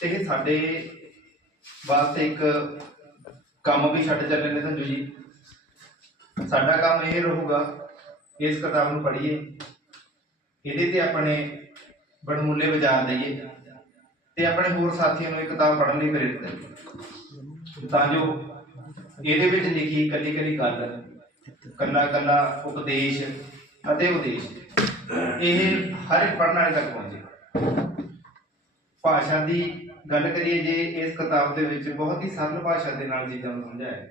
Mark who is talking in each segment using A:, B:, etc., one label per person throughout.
A: ਤੇ ਇਹ ਸਾਡੇ ਵਾਸਤੇ ਇੱਕ ਕੰਮ ਵੀ ਛੱਡ ਚੱਲੇ ਨੇ ਸੰਜੂ ਜੀ। ਸਾਡਾ ਕੰਮ ਇਹ ਰਹੂਗਾ, ਇਸ ਕਿਤਾਬ ਨੂੰ ਪੜ੍ਹੀਏ। ਇਹਦੇ ਤੇ ਆਪਣੇ ਬੜਮੁੱਲੇ ਵਿਚਾਰ ਦਈਏ ਤੇ ਆਪਣੇ ਹੋਰ ਸਾਥੀਆਂ ਨੂੰ ਇਹ ਕਿਤਾਬ ਪੜ੍ਹਨ ਲਈ ਪ੍ਰੇਰਿਤ ਕਰੀਏ। ਤਾਂ ਜੋ ਇਹਦੇ ਵਿੱਚ ਲਿਖੀ ਕੱਲੀ ਕੱਲੀ ਗੱਲ ਕੱਲਾ ਕੱਲਾ ਉਪਦੇਸ਼ ਅਤੇ ਉਦੇਸ਼, ਇਹ ਹਰ ਇੱਕ ਪੜ੍ਹਨ ਵਾਲੇ ਤੱਕ ਪਹੁੰਚੇ। ਭਾਸ਼ਾ ਦੀ ਗੱਲ ਕਰੀਏ ਜੇ ਇਸ ਕਿਤਾਬ ਦੇ ਵਿੱਚ ਬਹੁਤ ਹੀ ਸਰਲ ਭਾਸ਼ਾ ਦੇ ਨਾਲ ਚੀਜ਼ਾਂ ਨੂੰ ਸਮਝਾਇਆ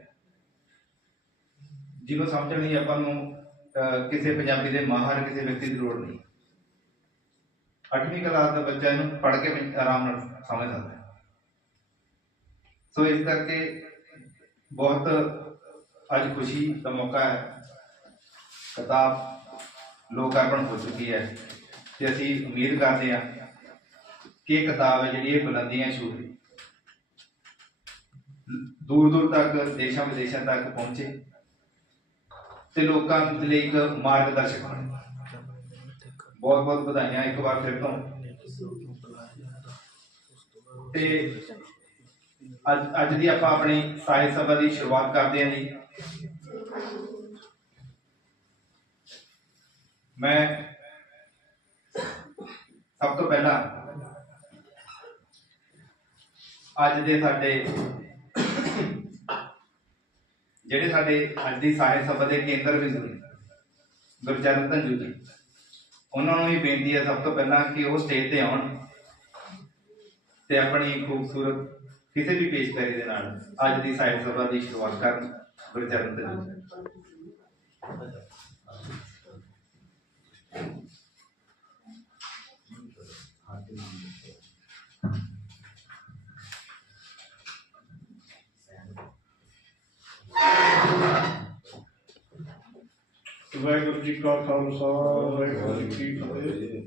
A: ਜਿਹਨੂੰ ਸਮਝਣ ਲਈ ਆਪਾਂ ਨੂੰ ਅਹ, ਕਿਸੇ ਪੰਜਾਬੀ ਦੇ ਮਾਹਰ ਕਿਸੇ ਵਿਅਕਤੀ ਦੀ ਲੋੜ ਨਹੀਂ। ਅੱਠਵੀਂ ਕਲਾਸ ਦਾ ਬੱਚਾ ਇਹਨੂੰ ਪੜ੍ਹ ਕੇ ਆਰਾਮ ਨਾਲ ਸਮਝ ਸਕਦਾ ਹੈ। ਸੋ ਇਸ ਕਰਕੇ ਬਹੁਤ ਅੱਜ ਖੁਸ਼ੀ ਦਾ ਮੌਕਾ ਹੈ। ਕਿਤਾਬ ਲੋਕਾਰਪਣ ਹੋ ਚੁੱਕੀ ਹੈ। ਤੇ ਅਸੀਂ ਉਮੀਦ ਕਰਦੇ ਹਾਂ ਕਿ ਇਹ ਕਿਤਾਬ ਹੈ ਜਿਹੜੀ ਇਹ ਬੁਲੰਦੀਆਂ ਛੂ ਦੂਰ ਦੂਰ ਤੱਕ, ਦੇਸ਼ਾਂ ਵਿਦੇਸ਼ਾਂ ਤੱਕ ਪਹੁੰਚੇ ਤੇ ਲੋਕਾਂ ਲਈ ਇੱਕ ਮਾਰਗਦਰਸ਼ਕ ਬਣੇ। ਬਹੁਤ ਬਹੁਤ ਵਧਾਈਆਂ ਇੱਕ ਵਾਰ ਫਿਰ ਤੋਂ। ਤੇ ਅੱਜ ਅੱਜ ਦੀ ਆਪਾਂ ਆਪਣੀ ਸਾਹਿਤ ਸਭਾ ਦੀ ਸ਼ੁਰੂਆਤ ਕਰਦੇ ਹਾਂ ਜੀ। ਮੈਂ ਸਭ ਤੋਂ ਪਹਿਲਾਂ ਅੱਜ ਦੇ ਸਾਡੇ ਜਿਹੜੇ ਸਾਡੇ ਅੱਜ ਦੀ ਸਾਹਿਤ ਸਭਾ ਦੇ ਕੇਂਦਰ ਬਿੰਦੂ ਨੇ ਗੁਰਚਰਨ ਧੰਜੂ ਜੀ ਉਹਨਾਂ ਨੂੰ ਵੀ ਬੇਨਤੀ ਹੈ ਸਭ ਤੋਂ ਪਹਿਲਾਂ ਕਿ ਉਹ ਸਟੇਜ ਤੇ ਆਉਣ ਤੇ ਆਪਣੀ ਖੂਬਸੂਰਤ ਕਿਸੇ ਵੀ ਪੇਸ਼ਕਾਰੀ ਦੇ ਨਾਲ ਅੱਜ ਦੀ ਸਾਹਿਤ ਸਭਾ ਦੀ ਸ਼ੁਰੂਆਤ ਕਰਨ ਗੁਰਚਰਨ ਧੰਜੂ ਜੀ
B: ਵਾਹਿਗੁਰੂ ਜੀ ਕਾ ਖਾਲਸਾ, ਵਾਹਿਗੁਰੂ ਜੀ ਕੀ ਫਤਿਹ।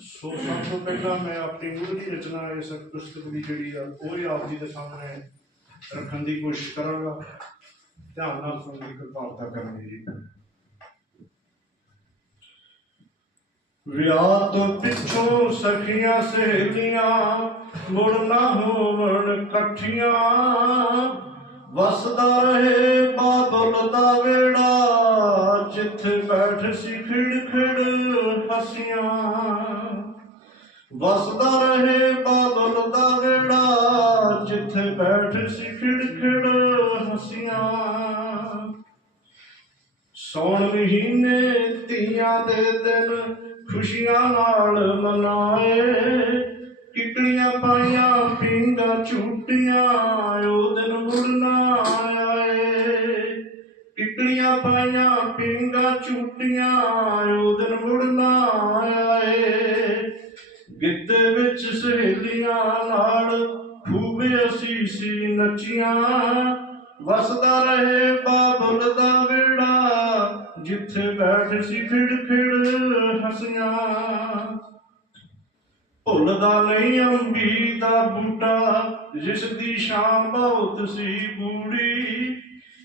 B: ਸੋ ਸਭ ਤੋਂ ਪਹਿਲਾਂ ਮੈਂ ਆਪਣੀ ਮੂਲ ਰਚਨਾ, ਇਸ ਪੁਸਤਕ ਦੀ ਜਿਹੜੀ ਆ, ਉਹ ਹੀ ਆਪ ਜੀ ਦੇ ਸਾਹਮਣੇ ਰੱਖਣ ਦੀ ਕੋਸ਼ਿਸ਼ ਕਰਾਂਗਾ। ਧਿਆਨ ਨਾਲ ਸੁਣਨ ਦੀ ਕਿਰਪਾਲਤਾ ਕਰਨੀ ਜੀ। ਵਿਆਹ ਤੋਂ ਪਿੱਛੋਂ ਸਖੀਆਂ ਸਹੇਲੀਆਂ, ਮੁੜ ਨਾ ਹੋਵਣ ਇਕੱਠੀਆਂ। ਵਸਦਾ ਰਹੇ ਬਾਬਲ ਦਾ ਵੇੜਾ ਜਿੱਥੇ ਬੈਠ ਸੀ ਖਿੜ ਖਿੜ ਹਸੀਆਂ। ਵਸਦਾ ਰਹੇ ਬਾਬਲ ਦਾ ਵੇੜਾ ਜਿੱਥੇ ਬੈਠ ਸੀ ਖਿੜ ਖਿੜ ਹਸੀਆਂ। ਸੌਣ ਮਹੀਨੇ ਧੀਆਂ ਦੇ ਦਿਨ ਖੁਸ਼ੀਆਂ ਨਾਲ ਮਨਾਏ। ਕਿਕਲੀਆਂ ਪਾਈਆਂ ਪਿੰਗਾ ਝੂਟੀਆਂ, ਉਹ ਦਿਨ ਮੁੜ ਕਿਕਲੀਆਂ ਪਾਈਆਂ ਪਿੰਗਾ ਝੂਟੀਆਂ ਉਹ ਦਿਨ ਆਏ। ਗਿੱਧੇ ਵਿੱਚ ਸਹੇਲੀਆਂ ਨਾਲ ਖੂਬ ਅਸੀਂ ਸੀ ਨੱਚੀਆਂ। ਵਸਦਾ ਰਹੇ ਬਾਬਲ ਦਾ ਵੇੜਾ ਜਿੱਥੇ ਬੈਠ ਸੀ ਖਿੜ ਖਿੜ ਹਸੀਆਂ। ਭੁੱਲਦਾ ਨਹੀਂ ਅੰਬੀ ਦਾ ਬੂਟਾ, ਜਿਸ ਦੀ ਸ਼ਾਨ ਬਹੁਤ ਸੀ ਬੂੜੀ।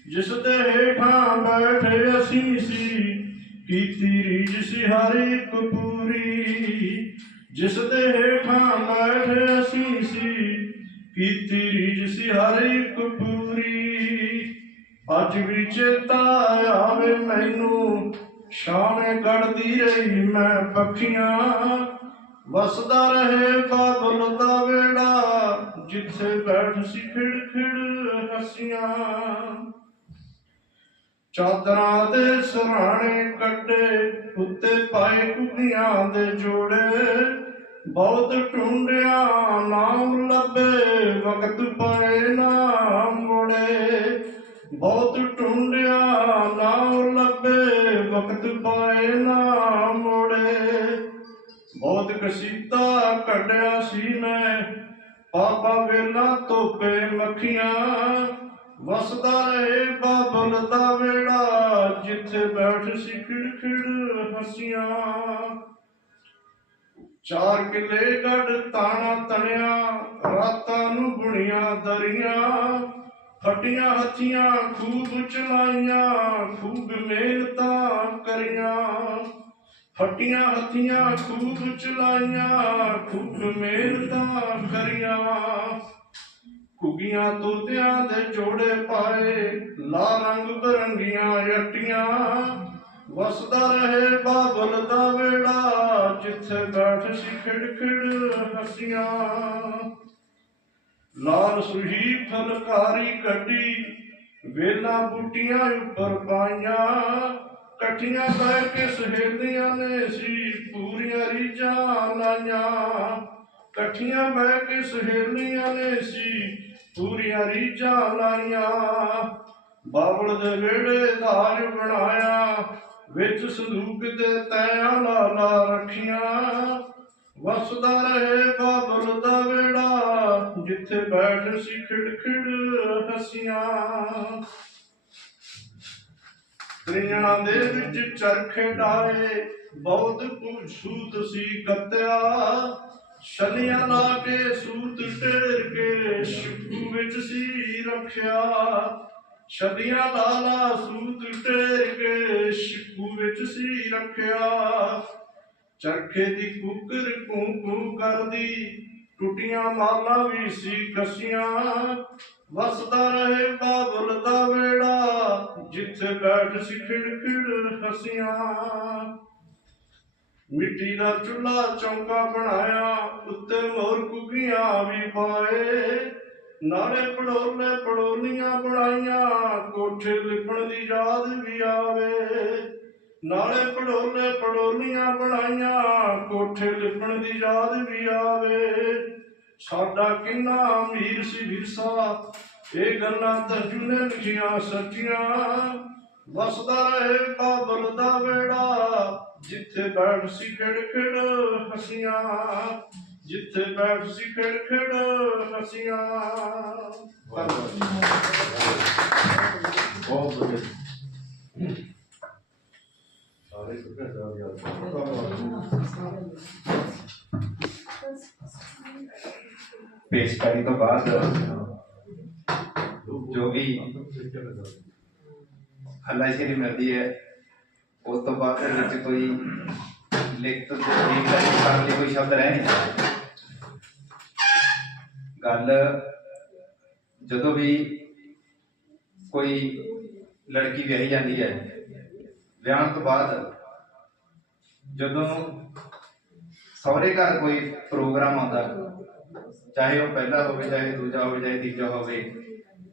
B: ਜਿਸ ਦੇ ਹੇਠਾਂ ਬੈਠੇ ਅਸੀਂ ਸੀ ਕੀਤੀ ਰੀਝ ਸੀ ਹਰ ਜਿਸ ਦੇ ਹੇਠਾਂ ਬੈਠੇ ਅਸੀਂ ਸੀ ਕੀਤੀ ਰੀਝ ਸੀ ਹਰ ਅੱਜ ਵੀ ਚੇਤਾ ਆਵੇ ਮੈਨੂੰ, ਸ਼ਾਨ ਕੱਢਦੀ ਰਹੀ ਮੈਂ ਪੱਖੀਆਂ। ਵਸਦਾ ਰਹੇ ਬਾਬਲ ਦਾ ਵੇੜਾ ਜਿੱਥੇ ਬੈਠ ਸੀ ਖਿੜ ਖਿੜ ਹਸੀਆਂ। ਚਾਦਰਾਂ ਦੇ ਸਰਾਣੇ ਕੱਢੇ, ਉੱਤੇ ਪਾਏ ਕੁੜੀਆਂ ਦੇ ਜੋੜੇ। ਬਹੁਤ ਟੁੰਡਿਆ ਨਾਮ ਲੱਭੇ, ਵਕਤ ਪਰੇ ਨਾ ਮੁੜੇ। ਬਹੁਤ ਟੁੰਡਿਆ ਨਾਮ ਲੱਭੇ, ਵਕਤ ਪਰੇ ਨਾ ਮੁੜੇ। ਬਹੁਤ ਕਸੀਤਾ ਕੱਢਿਆ ਸੀ ਮੈਂ ਪਾਪਾ ਵੇਲਾ ਤੋਪੇ ਮੱਖੀਆਂ। ਵਸਦਾ ਰਹੇ ਬਾਬਲ ਦਾ ਵੇੜਾ ਜਿੱਥੇ ਬੈਠ ਸੀ ਖਿੜ ਹਸੀਆਂ। ਚਾਰ ਕਿਲੇ ਗੱਡ ਤਾਣਾ ਤਣਿਆ, ਰਾਤਾਂ ਨੂੰ ਬੁਣੀਆਂ ਦਰੀਆਂ। ਫਟੀਆਂ ਹੱਥੀਆਂ ਖੂਬ ਚਲਾਈਆਂ, ਖੂਬ ਮਿਹਨਤਾਂ ਕਰੀਆਂ। ਫੱਟੀਆਂ ਹੱਥੀਆਂ ਖੂਬ ਚਲਾਈਆਂ, ਖੂਬ ਮਿਹਨਤਾਂ ਕਰੀਆਂ। ਕੁਗੀਆਂ ਤੋਤਿਆਂ ਦੇ ਜੋੜੇ ਪਾਏ ਲਾ ਰੰਗ ਬਰੰਗੀਆਂ ਯੱਟੀਆਂ ਵਸਦਾ ਰਹੇ ਬਾਬਲ ਦਾ ਵੇੜਾ, ਜਿੱਥੇ ਬੈਠ ਸੀ ਖਿੜ ਹੱਸੀਆਂ। ਲਾਲ ਸੁਹੀ ਫਲਕਾਰੀ ਕੱਢੀ, ਵੇਲਾ ਬੂਟੀਆਂ ਉੱਪਰ ਪਾਈਆਂ। ਇਕੱਠੀਆਂ ਬਹਿ ਕੇ ਸਹੇਲੀਆਂ ਨੇ ਸੀ ਪੂਰੀਆਂ ਰੀਝਾਂ ਲਾਈਆਂ। ਇਕੱਠੀਆਂ ਬਹਿ ਕੇ ਸਹੇਲੀਆਂ ਨੇ ਸੀ ਪੂਰੀਆਂ ਰੀਝਾਂ ਲਾਈਆਂ ਬਾਬਲ ਦੇ ਵਿਹੜੇ ਧਾਰ ਬਣਾਇਆ, ਵਿੱਚ ਸੰਦੂਕ ਦੇ ਤੈਆਂ ਲਾ ਰੱਖੀਆਂ। ਵਸਦਾ ਰਹੇ ਬਾਬਲ ਦਾ ਵੇੜਾ ਜਿੱਥੇ ਬੈਠ ਸੀ ਖਿੜ ਖਿੜ ਹਸੀਆਂ। ਤ੍ਰਿੰਜਣਾ ਦੇ ਵਿੱਚ ਚਰਖੇ ਡਾਏ ਬਹੁਤ ਸੂਤ ਸੀ ਗੱਤਿਆ ਸ਼ਨੀਆਂ ਲਾ ਕੇ ਸੂਤ ਟੇਰ ਕੇ ਸ਼ਿਕੂ ਵਿੱਚ ਸੀ ਰੱਖਿਆ। ਛੱਡੀਆਂ ਲਾ ਲਾ ਸੂਤ ਟੇਰ ਕੇ ਸ਼ਿਕੂ ਵਿੱਚ ਸੀ ਰੱਖਿਆ। ਚਰਖੇ ਦੀ ਕੁਕਰ ਕੂੰ ਕੂੰ ਕਰਦੀ, ਟੁੱਟੀਆਂ ਮਾਲਾਂ ਵੀ ਸੀ ਕਸੀਆਂ ਵਸਦਾ ਰਹੇ ਬਾਬਲ ਦਾ ਵੇੜਾ, ਜਿੱਥੇ ਬੈਠ ਸੀ ਖਿੜ ਖਿੜ ਹਸੀਆਂ। ਮਿੱਟੀ ਦਾ ਚੁੱਲ੍ਹਾ ਚੌਂਕਾ ਬਣਾਇਆ ਉੱਤੇ ਮੋਰ ਕੁਗੀਆਂ ਵੀ ਪਾਏ। ਨਾਲੇ ਪੜੋਲੇ ਪੜੋਲੀਆਂ ਬਣਾਈਆਂ, ਕੋਠੇ ਲਿਪਣ ਦੀ ਯਾਦ ਵੀ ਆਵੇ। ਨਾਲੇ ਪੜੋਲੇ ਪੜੋਲੀਆਂ ਬਣਾਈਆਂ, ਕੋਠੇ ਲਿਪਣ ਦੀ ਯਾਦ ਵੀ ਆਵੇ। ਸਾਡਾ ਕਿੰਨਾ ਅਮੀਰ ਸੀ ਵਿਰਸਾ, ਇਹ ਗੱਲਾਂ ਤਰਜੂ ਨੇ ਲਿਖੀਆਂ ਸੱਚੀਆਂ। ਵਸਦਾ ਰਹੇ ਬਾਬਲ ਦਾ ਵੇੜਾ ਜਿੱਥੇ ਬੈਠ ਸੀ ਖਿੜ ਖਿੜ ਹਸੀਆਂ ਜਿੱਥੇ ਬੈਠ ਸੀ ਖਿੜ ਖਿੜ ਹਸੀਆਂ। ਧੰਨਵਾਦ
A: ਬਹੁਤ ਵਧੀਆ।
C: ਸਾਰੇ ਸੁਖੇ ਸਾਹਿਬ ਯਾਦ
A: ਪੇਸ਼ਕਾਰੀ ਤੋਂ ਬਾਅਦ ਜੋ ਵੀ ਹੱਲਾਸ਼ੇਰੀ ਮਿਲਦੀ ਹੈ ਉਸ ਤੋਂ ਬਾਅਦ ਦੇ ਵਿੱਚ ਕੋਈ ਲਿਖਤ ਤੇ ਲਿਖਤ ਕਰਨ ਲਈ ਕੋਈ ਸ਼ਬਦ ਰਹਿ ਨਹੀਂ ਗੱਲ ਜਦੋਂ ਵੀ ਕੋਈ ਲੜਕੀ ਵਿਆਹੀ ਜਾਂਦੀ ਹੈ ਵਿਆਹ ਤੋਂ ਬਾਅਦ ਜਦੋਂ ਸਹੁਰੇ ਘਰ ਕੋਈ ਪ੍ਰੋਗਰਾਮ ਆਉਂਦਾ, ਚਾਹੇ ਉਹ ਪਹਿਲਾ ਹੋਵੇ, ਚਾਹੇ ਦੂਜਾ ਹੋਵੇ, ਚਾਹੇ ਤੀਜਾ ਹੋਵੇ,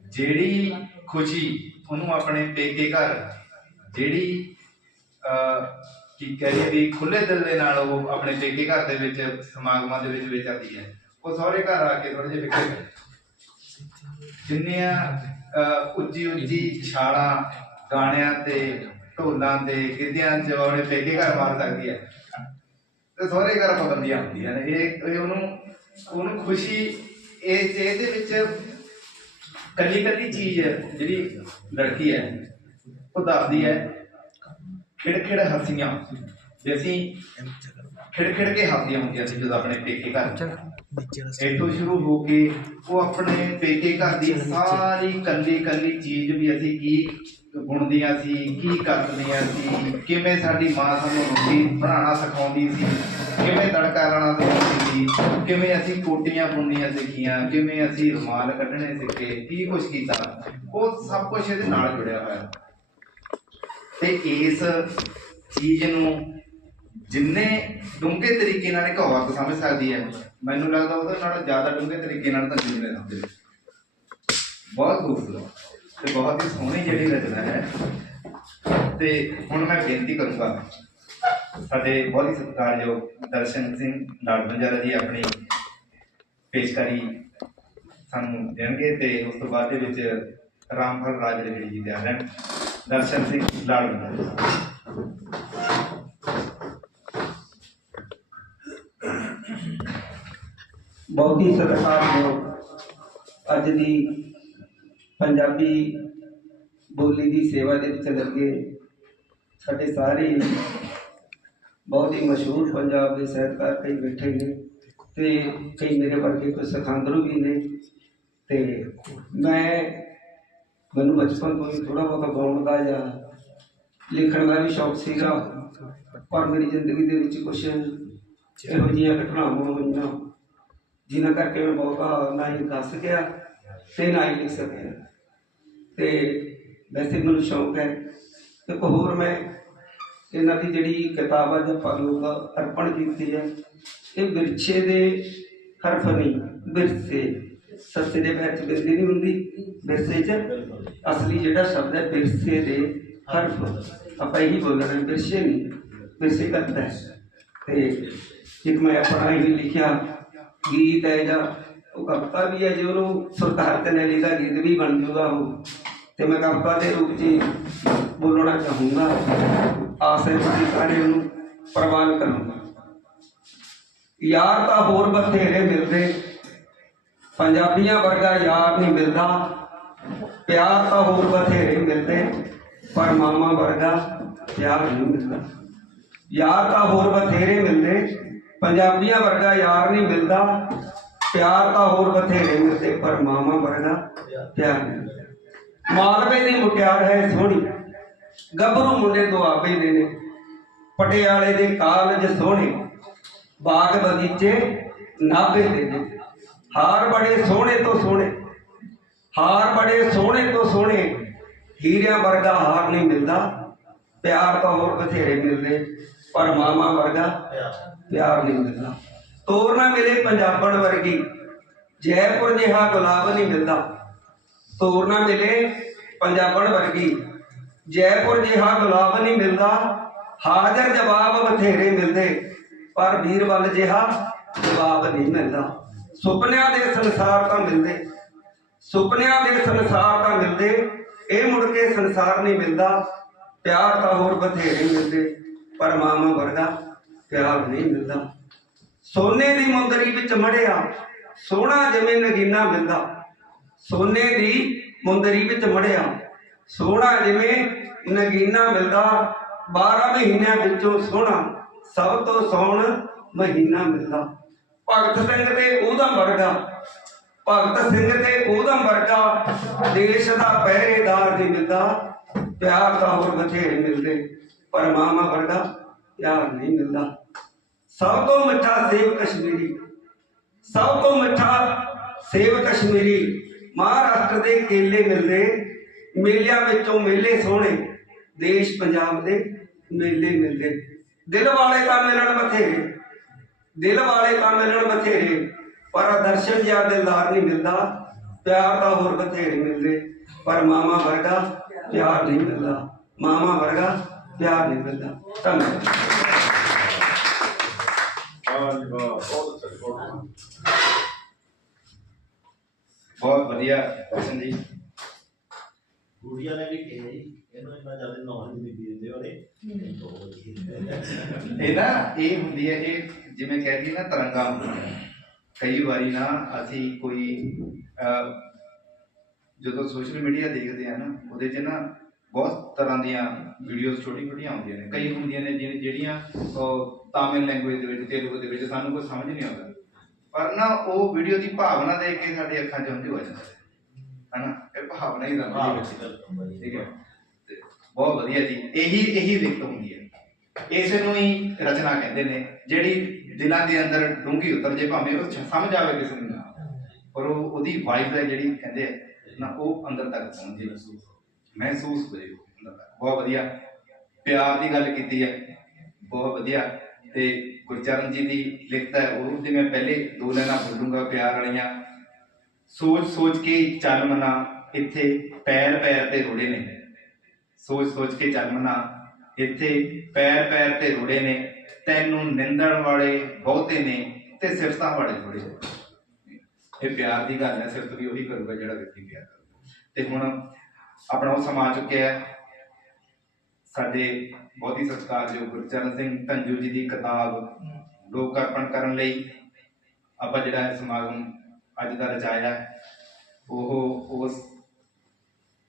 A: ਜਿਹੜੀ ਖੁਸ਼ੀ ਉਹਨੂੰ ਆਪਣੇ ਪੇਕੇ ਘਰ, ਜਿਹੜੀ ਕੀ ਕਰੀਏ ਵੀ ਖੁੱਲੇ ਦਿਲ ਦੇ ਨਾਲ ਉਹ ਆਪਣੇ ਪੇਕੇ ਘਰ ਦੇ ਵਿੱਚ, ਸਮਾਗਮਾਂ ਦੇ ਵਿੱਚ ਵਿਚਰਦੀ ਹੈ। ਉਹ ਸਹੁਰੇ ਘਰ ਆ ਕੇ ਥੋੜੇ ਜਿਹੇ ਵਿਖੇ ਜਿੰਨੀਆਂ ਉੱਚੀ ਉੱਚੀ ਛਾਲਾਂ, ਗਾਣਿਆਂ ਤੇ ਢੋਲਾਂ ਤੇ ਗਿੱਧਿਆਂ 'ਚ ਉਹਨੇ ਪੇਕੇ ਘਰ ਮਾਰ ਸਕਦੀ ਹੈ। ਤੇ ਸਹੁਰੇ ਘਰ ਪਾਬੰਦੀਆਂ ਹੁੰਦੀਆਂ ਨੇ। ਇਹ ਇਹ ਉਹਨੂੰ ਉਹਨੂੰ ਖੁਸ਼ੀ, ਇਹ, ਇਹਦੇ ਵਿੱਚ ਕੱਲੀ ਕੱਲੀ ਚੀਜ਼ ਜਿਹੜੀ ਲੜਕੀ ਹੈ, ਉਹ ਦੱਸਦੀ ਹੈ ਖਿੜ ਖਿੜ ਹੱਸੀਆਂ। ਜੇ ਅਸੀਂ ਖਿੜ ਖਿੜ ਕੇ ਹੱਸਦੀਆਂ ਹੁੰਦੀਆਂ ਸੀ ਜਦੋਂ ਆਪਣੇ ਪੇਕੇ ਘਰ। ਇੱਥੋਂ ਸ਼ੁਰੂ ਹੋ ਕੇ ਉਹ ਆਪਣੇ ਪੇਕੇ ਘਰ ਦੀ ਸਾਰੀ ਕੱਲੀ ਕੱਲੀ ਚੀਜ਼ ਵੀ ਅਸੀਂ ਕੀ ਬੁਣਦੀਆਂ ਸੀ ਕੀ ਕਰਦੀਆਂ ਸੀ ਕਿਵੇਂ ਸਾਡੀ ਮਾਂ ਸਾਨੂੰ ਰੋਟੀ ਬਣਾਉਣਾ ਸਿਖਾਉਂਦੀ ਸੀ ਕਿਵੇਂ ਤੜਕਾ ਲਾਉਣਾ ਸਿਖਾਉਂਦੀ ਸੀ ਕਿਵੇਂ ਅਸੀਂ ਕੋਟੀਆਂ ਬੁਣਨੀਆਂ ਸਿੱਖੀਆਂ ਕਿਵੇਂ ਅਸੀਂ ਰੁਮਾਲ ਕੱਢਣੇ ਸਿੱਖੇ ਕੀ ਕੁਝ ਕੀਤਾ। ਉਹ ਸਭ ਕੁਝ ਇਹਦੇ ਨਾਲ ਜੁੜਿਆ ਹੋਇਆ। ਤੇ ਇਸ ਚੀਜ਼ ਨੂੰ ਜਿੰਨੇ ਡੂੰਘੇ ਤਰੀਕੇ ਨਾਲ ਇੱਕ ਔਰਤ ਸਮਝ ਸਕਦੀ ਹੈ, ਮੈਨੂੰ ਲੱਗਦਾ ਉਹਦੇ ਨਾਲ ਜ਼ਿਆਦਾ ਡੂੰਘੇ ਤਰੀਕੇ ਨਾਲ ਤਾਂ ਜਿੰਨੇ ਸਮਝਦੇ ਬਹੁਤ ਖੂਬਸੂਰਤ ਤੇ ਬਹੁਤ ਹੀ ਸੋਹਣੀ ਜਿਹੜੀ ਰਚਨਾ ਹੈ। ਤੇ ਹੁਣ ਮੈਂ ਬੇਨਤੀ ਕਰੂੰਗਾ ਸਾਡੇ ਬਹੁਤ ਹੀ ਸਤਿਕਾਰਯੋਗ ਦਰਸ਼ਨ ਸਿੰਘ ਲਾਡਬੰਜਾਰਾ ਜੀ ਆਪਣੀ ਪੇਸ਼ਕਾਰੀ ਸਾਨੂੰ ਦੇਣਗੇ ਤੇ ਉਸ ਤੋਂ ਬਾਅਦ ਦੇ ਵਿੱਚ ਰਾਮਫਲ ਰਾਜ ਰਗੜੀ ਜੀ ਦੇ ਹਨ ਦਰਸ਼ਨ ਸਿੰਘ ਲਾਡਬੰਜਾਰਾ
D: ਬਹੁਤ ਹੀ ਸਤਿਕਾਰਯੋਗ ਅੱਜ ਦੀ ਪੰਜਾਬੀ ਬੋਲੀ ਦੀ ਸੇਵਾ ਦੇ ਵਿੱਚ ਲੱਗੇ ਸਾਡੇ ਸਾਰੇ ਬਹੁਤ ਹੀ ਮਸ਼ਹੂਰ ਪੰਜਾਬ ਦੇ ਸਾਹਿਤਕਾਰ ਕਈ ਬੈਠੇ ਨੇ ਤੇ ਕਈ ਮੇਰੇ ਵਰਗੇ ਕੁਝ ਸਖਾਂਦਰੂ ਵੀ ਨੇ ਤੇ ਮੈਂ ਮੈਨੂੰ ਬਚਪਨ ਤੋਂ ਹੀ ਥੋੜਾ ਬਹੁਤਾ ਗਾਉਣ ਦਾ ਜਾਂ ਲਿਖਣ ਦਾ ਵੀ ਸ਼ੌਕ ਸੀਗਾ। ਪਰ ਮੇਰੀ ਜ਼ਿੰਦਗੀ ਦੇ ਵਿੱਚ ਕੁਝ ਇਹੋ ਜਿਹੀਆਂ ਘਟਨਾਵਾਂ ਹੋਈਆਂ ਜਿਨ੍ਹਾਂ ਕਰਕੇ ਮੈਂ ਬਹੁਤਾ, ਨਾ ਹੀ ਦੱਸ ਸਕਿਆ ਤੇ ਨਾ ਹੀ ਲਿਖ ਸਕਿਆ। ਤੇ ਵੈਸੇ ਮੈਨੂੰ ਸ਼ੌਕ ਹੈ। ਤੇ ਇੱਕ ਹੋਰ ਮੈਂ ਇਹਨਾਂ ਦੀ ਜਿਹੜੀ ਕਿਤਾਬ ਅੱਜ ਆਪਾਂ ਲੋਕ ਅਰਪਣ ਕੀਤੀ ਹੈ, ਇਹ ਵਿਰਛੇ ਦੇ ਹਰਫ ਨਹੀਂ ਵਿਰਸੇ ਸੱਸੇ ਦੇ ਵਿੱਚ ਬਿਰਦੀ ਨਹੀਂ ਹੁੰਦੀ ਵਿਰਸੇ 'ਚ ਅਸਲੀ ਜਿਹੜਾ ਸ਼ਬਦ ਹੈ ਵਿਰਸੇ ਦੇ ਹਰਫ। ਆਪਾਂ ਇਹੀ ਬੋਲਣਾ ਵਿਰਸੇ ਨਹੀਂ ਵਿਰਸੇ ਕਰਦਾ ਹੈ। ਤੇ ਇੱਕ ਮੈਂ ਆਪਣਾ ਹੀ ਲਿਖਿਆ ਗੀਤ ਹੈ ਜਾਂ ਉਹ ਕਵਿਤਾ ਵੀ ਹੈ, ਜੇ ਉਹਨੂੰ ਸੁਰਤਾਰ ਤੇ ਨੈਲੀ ਦਾ ਗੀਤ ਵੀ ਬਣ ਜੂਗਾ ਉਹ। ਤੇ ਮੈਂ ਕਵਿਤਾ ਦੇ ਰੂਪ 'ਚ ਬੋਲਣਾ ਚਾਹੂੰਗਾ। ਆਸ ਤੁਸੀਂ ਸਾਰੇ ਉਹਨੂੰ ਪ੍ਰਵਾਨ ਕਰੋਗੇ ਯਾਰ ਤਾਂ ਹੋਰ ਬਥੇਰੇ ਮਿਲਦੇ। ਪੰਜਾਬੀਆਂ ਵਰਗਾ ਯਾਰ ਨਹੀਂ ਮਿਲਦਾ। ਪਿਆਰ ਤਾਂ ਹੋਰ ਬਥੇਰੇ ਮਿਲਦੇ, ਪਰ ਮਾਮਾ ਵਰਗਾ ਪਿਆਰ ਨਹੀਂ ਮਿਲਦਾ। ਯਾਰ ਤਾਂ ਹੋਰ ਬਥੇਰੇ ਮਿਲਦੇ, ਪੰਜਾਬੀਆਂ ਵਰਗਾ ਯਾਰ ਨਹੀਂ ਮਿਲਦਾ। ਪਿਆਰ ਤਾਂ ਹੋਰ ਬਥੇਰੇ ਮਿਲਦੇ, ਪਰ ਮਾਮਾ ਵਰਗਾ ਪਿਆਰ ਨਹੀਂ ਮਿਲਦਾ। ਮਾਲਵੇ ਦੀ ਮੁਟਿਆਰ ਹੈ ਸੋਹਣੀ, ਗੱਭਰੂ ਮੁੰਡੇ ਦੁਆਬੇ ਦੇ ਨੇ। ਪਟਿਆਲੇ ਦੇ ਕਾਲਜ ਸੋਹਣੇ, ਬਾਗ ਬਗੀਚੇ ਨਾਭੇ ਦੇ ਨੇ। ਹਾਰ ਬੜੇ ਸੋਹਣੇ ਤੋਂ ਸੋਹਣੇ, ਹਾਰ ਬੜੇ ਸੋਹਣੇ ਤੋਂ ਸੋਹਣੇ, ਹੀਰਿਆਂ ਵਰਗਾ ਹਾਰ ਨਹੀਂ ਮਿਲਦਾ, ਪਿਆਰ ਤਾਂ ਹੋਰ ਬਥੇਰੇ ਮਿਲਦੇ, ਪਰ ਮਾਮਾ ਵਰਗਾ ਪਿਆਰ ਨਹੀਂ ਮਿਲਦਾ। ਤੋਰ ਨਾ ਮਿਲੇ ਪੰਜਾਬਣ ਵਰਗੀ, ਜੈਪੁਰ ਜਿਹਾ ਗੁਲਾਬ ਨਹੀਂ ਮਿਲਦਾ। ਤੋਰ ਨਾ ਮਿਲੇ ਪੰਜਾਬਣ ਵਰਗੀ, ਜੈਪੁਰ ਜਿਹਾ ਗੁਲਾਬ ਨਹੀਂ ਮਿਲਦਾ। ਹਾਜ਼ਰ ਜਵਾਬ ਬਥੇਰੇ ਮਿਲਦੇ, ਪਰ ਵੀਰਵਲ ਜਿਹਾ ਜਵਾਬ ਨਹੀਂ ਮਿਲਦਾ। ਸੁਪਨਿਆਂ ਦੇ ਸੰਸਾਰ ਤਾਂ ਮਿਲਦੇ। ਸੁਪਨਿਆਂ ਦੇ ਸੰਸਾਰ ਤਾਂ ਮਿਲਦੇ। ਇਹ ਮੁੜ ਕੇ ਸੰਸਾਰ ਨਹੀਂ ਮਿਲਦਾ। ਪਿਆਰ ਤਾਂ ਹੋਰ ਬਥੇਰੇ ਮਿਲਦੇ। ਪਰ ਮਾਮਾ ਵਰਗਾ ਪਿਆਰ ਨਹੀਂ ਮਿਲਦਾ। ਸੋਨੇ ਦੀ ਮੁੰਦਰੀ ਵਿੱਚ ਮੜਿਆ, ਸੋਹਣਾ ਜਿਵੇਂ ਨਗੀਨਾ ਮਿਲਦਾ। ਸੋਨੇ ਦੀ ਮੁੰਦਰੀ ਵਿੱਚ ਮੜਿਆ, ਸੋਹਣਾ ਜਿਵੇਂ ਨਗੀਨਾ ਮਿਲਦਾ। 12 ਮਹੀਨਿਆਂ ਵਿੱਚੋਂ ਸੋਹਣਾ, ਸਭ ਤੋਂ ਸੋਹਣ ਮਹੀਨਾ ਮਿਲਦਾ। ਭਗਤ ਸਿੰਘ ਤੇ ਉਹਦਾ ਵਰਗਾ, ਭਗਤ ਸਿੰਘ ਤੇ ਉਹਦਾ ਵਰਗਾ ਦੇਸ਼ ਦਾ ਪਹਿਰੇਦਾਰ ਨਹੀਂ ਮਿਲਦਾ, ਪਿਆਰ ਤਾਂ ਹੋਰ ਬਥੇਰੇ ਮਿਲਦੇ, ਪਰ ਮਾਮਾ ਵਰਗਾ ਪਿਆਰ ਨਹੀਂ ਮਿਲਦਾ। ਸਭ ਤੋਂ ਮਿੱਠਾ ਸੇਬ ਕਸ਼ਮੀਰੀ, ਸਭ ਤੋਂ ਮਿੱਠਾ ਸੇਬ ਕਸ਼ਮੀਰੀ, ਮਹਾਰਾਸ਼ਟਰ ਦੇ ਕੇਲੇ ਮਿਲਦੇ, ਮੇਲਿਆਂ ਵਿੱਚੋਂ ਮੇਲੇ ਸੋਹਣੇ, ਦੇਸ਼ ਪੰਜਾਬ ਦੇ ਮੇਲੇ ਮਿਲਦੇ। ਦਿਲ ਵਾਲੇ ਤਾਂ ਮਿਲਣ ਬਥੇਰੇ। ਦਿਲ ਵਾਲੇ ਤਾਂ ਮਿਲਣ ਬਥੇਰੇ ਪਰ ਦਰਸ਼ਨ ਜਾਂ ਦਿਲਦਾਰ ਨਹੀਂ ਮਿਲਦਾ। ਪਿਆਰ ਤਾਂ ਹੋਰ ਬਥੇਰੇ ਮਿਲਦੇ ਪਰ ਮਾਮਾ ਵਰਗਾ ਪਿਆਰ ਨਹੀਂ ਮਿਲਦਾ। ਮਾਮਾ ਵਰਗਾ ਪਿਆਰ ਨਹੀਂ ਮਿਲਦਾ। ਧੰਨਵਾਦ।
B: ਵਾਹ ਜੀ ਵਾਹ ਬਹੁਤ
A: ਵਧੀਆ ਜੀ।
C: ਕੁੜੀਆਂ ਨੇ ਵੀ ਕਿਹਾ ਜੀ ਇਹਨੂੰ ਇੰਨਾ ਜ਼ਿਆਦਾ ਨੌਲੇਜ ਨਹੀਂ ਦਿੰਦੇ ਉਹਦੇ। ਬਹੁਤ ਵਧੀਆ।
A: ਇਹ ਨਾ ਇਹ ਹੁੰਦੀ ਹੈ ਇਹ ਜਿਵੇਂ ਕਹਿ ਦਈਏ ਨਾ ਤਰੰਗਾਂ ਹੁੰਦੀਆਂ ਨੇ। ਕਈ ਵਾਰੀ ਨਾ ਅਸੀਂ ਕੋਈ ਅਹ, ਜਦੋਂ ਸੋਸ਼ਲ ਮੀਡੀਆ ਦੇਖਦੇ ਆ ਨਾ ਉਹਦੇ 'ਚ ਨਾ ਬਹੁਤ ਤਰ੍ਹਾਂ ਦੀਆਂ ਵੀਡੀਓਜ਼ ਛੋਟੀ ਛੋਟੀਆਂ ਆਉਂਦੀਆਂ ਨੇ। ਕਈ ਹੁੰਦੀਆਂ ਨੇ ਜਿਹਨ- ਜਿਹੜੀਆਂ ਉਹ ਤਾਮਿਲ ਲੈਂਗੁਏਜ ਦੇ ਵਿੱਚ ਤੇਲਗੂ ਦੇ ਵਿੱਚ ਸਾਨੂੰ ਕੁਝ ਸਮਝ ਨਹੀਂ ਆਉਂਦਾ। ਪਰ ਨਾ ਉਹ ਵੀਡੀਓ ਦੀ ਭਾਵਨਾ ਦੇਖ ਕੇ ਸਾਡੇ ਅੱਖਾਂ 'ਚ ਹੰਝੂ ਆ। ਜਾਂਦੇ ਨੇ ਹਨਾ? ਇਹ ਭਾਵਨਾ ਹੀ ਦੀ ਠੀਕ ਹੈ। ਬਹੁਤ ਵਧੀਆ ਜੀ। ਇਹੀ ਇਹੀ ਲਿਖਤ ਹੁੰਦੀ ਹੈ। ਇਸ ਨੂੰ ਹੀ ਰਚਨਾ ਕਹਿੰਦੇ ਨੇ। ਜਿਹੜੀ ਦਿਲਾਂ ਦੇ ਅੰਦਰ ਡੂੰਘੀ ਉਤਰ ਜੇ ਭਾਵੇਂ ਉਹ ਸਮਝ ਆਵੇ ਕਿਸੇ ਨੂੰ ਪਰ ਉਹ ਉਹਦੀ ਵਾਈਬ ਹੈ ਜਿਹੜੀ ਕਹਿੰਦੇ ਆ ਨਾ, ਉਹ ਅੰਦਰ ਤੱਕ ਪਹੁੰਚੇ ਮਹਿਸੂਸ ਹੋ ਜੇ ਅੰਦਰ ਤੱਕ। ਬਹੁਤ ਵਧੀਆ। ਪਿਆਰ ਦੀ ਗੱਲ ਕੀਤੀ ਹੈ। ਬਹੁਤ ਵਧੀਆ। ਤੇ ਗੁਰਚਰਨ ਜੀ ਦੀ ਲਿਖਤ ਹੈ, ਉਹ ਤੇ ਮੈਂ ਪਹਿਲੇ ਦੋ ਲੈਣਾ ਬੋਲੂੰਗਾ ਪਿਆਰ ਵਾਲੀਆਂ। ਸੋਚ ਸੋਚ ਕੇ ਚੱਲ ਮਨਾ, ਇੱਥੇ ਪੈਰ ਪੈਰ ਤੇ ਰੋੜੇ ਨੇ। ਸੋਚ ਸੋਚ ਕੇ ਚੱਲ ਇੱਥੇ ਪੈਰ ਪੈਰ ਤੇ ਰੁੜੇ ਨੇ, ਤੈਨੂੰ ਨਿੰਦਣ ਵਾਲੇ ਬਹੁਤੇ ਨੇ ਤੇ ਸਿਫਤਾਂ ਵਾਲੇ ਥੋੜੇ ਇਹ ਪਿਆਰ ਦੀ ਗੱਲ ਹੈ ਸਿਰਫ ਵੀ ਉਹੀ ਕਰੂਗਾ ਜਿਹੜਾ ਵਿਅਕਤੀ ਪਿਆਰ ਕਰੂਗਾ ਤੇ ਹੁਣ ਆਪਣਾ ਉਹ ਸਮਾ ਚੁੱਕਿਆ ਹੈ। ਸਾਡੇ ਬਹੁਤ ਹੀ ਸਤਿਕਾਰਯੋਗ ਗੁਰਚਰਨ ਸਿੰਘ ਧੰਜੂ ਜੀ ਦੀ ਕਿਤਾਬ ਲੋਕ ਅਰਪਣ ਕਰਨ ਲਈ ਆਪਾਂ ਜਿਹੜਾ ਸਮਾਗਮ ਅੱਜ ਦਾ ਰਚਾਇਆ, ਉਹ ਉਸ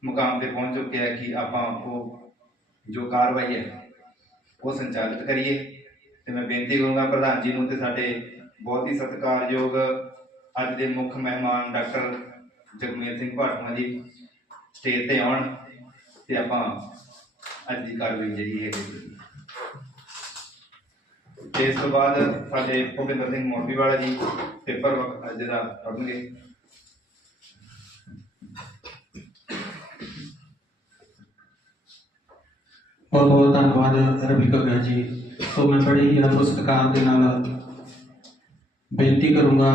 A: ਮੁਕਾਮ ਤੇ ਪਹੁੰਚ ਚੁੱਕਿਆ ਹੈ ਕਿ ਆਪਾਂ ਉਹ ਜੋ ਕਾਰਵਾਈ ਹੈ, ਉਹ ਸੰਚਾਲਿਤ ਕਰੀਏ। ਤੇ ਮੈਂ ਬੇਨਤੀ ਕਰੂੰਗਾ ਪ੍ਰਧਾਨ ਜੀ ਨੂੰ ਤੇ ਸਾਡੇ ਬਹੁਤ ਹੀ ਸਤਿਕਾਰਯੋਗ ਅੱਜ ਦੇ ਮੁੱਖ ਮਹਿਮਾਨ ਡਾਕਟਰ ਜਗਮੇਲ ਸਿੰਘ ਭਾਟਵਾ ਜੀ ਸਟੇਜ ਤੇ ਆਉਣ ਤੇ ਆਪਾਂ ਅੱਜ ਦੀ ਕਾਰਵਾਈ ਜਿਹੜੀ ਹੈ ਤੇ ਇਸ ਤੋਂ ਬਾਅਦ ਸਾਡੇ ਭੁਪਿੰਦਰ ਸਿੰਘ ਮੋਰਬੀ ਵਾਲਾ ਜੀ ਪੇਪਰ ਵਰਕ ਅੱਜ ਦਾ ਪੜ੍ਹਨਗੇ।
E: ਬਹੁਤ ਬਹੁਤ ਧੰਨਵਾਦ ਰਵੀ ਕਗਰ ਜੀ। ਸੋ ਮੈਂ ਬੜੀ ਹੀ ਆਦਰ ਦੇ ਨਾਲ ਬੇਨਤੀ ਕਰੂੰਗਾ,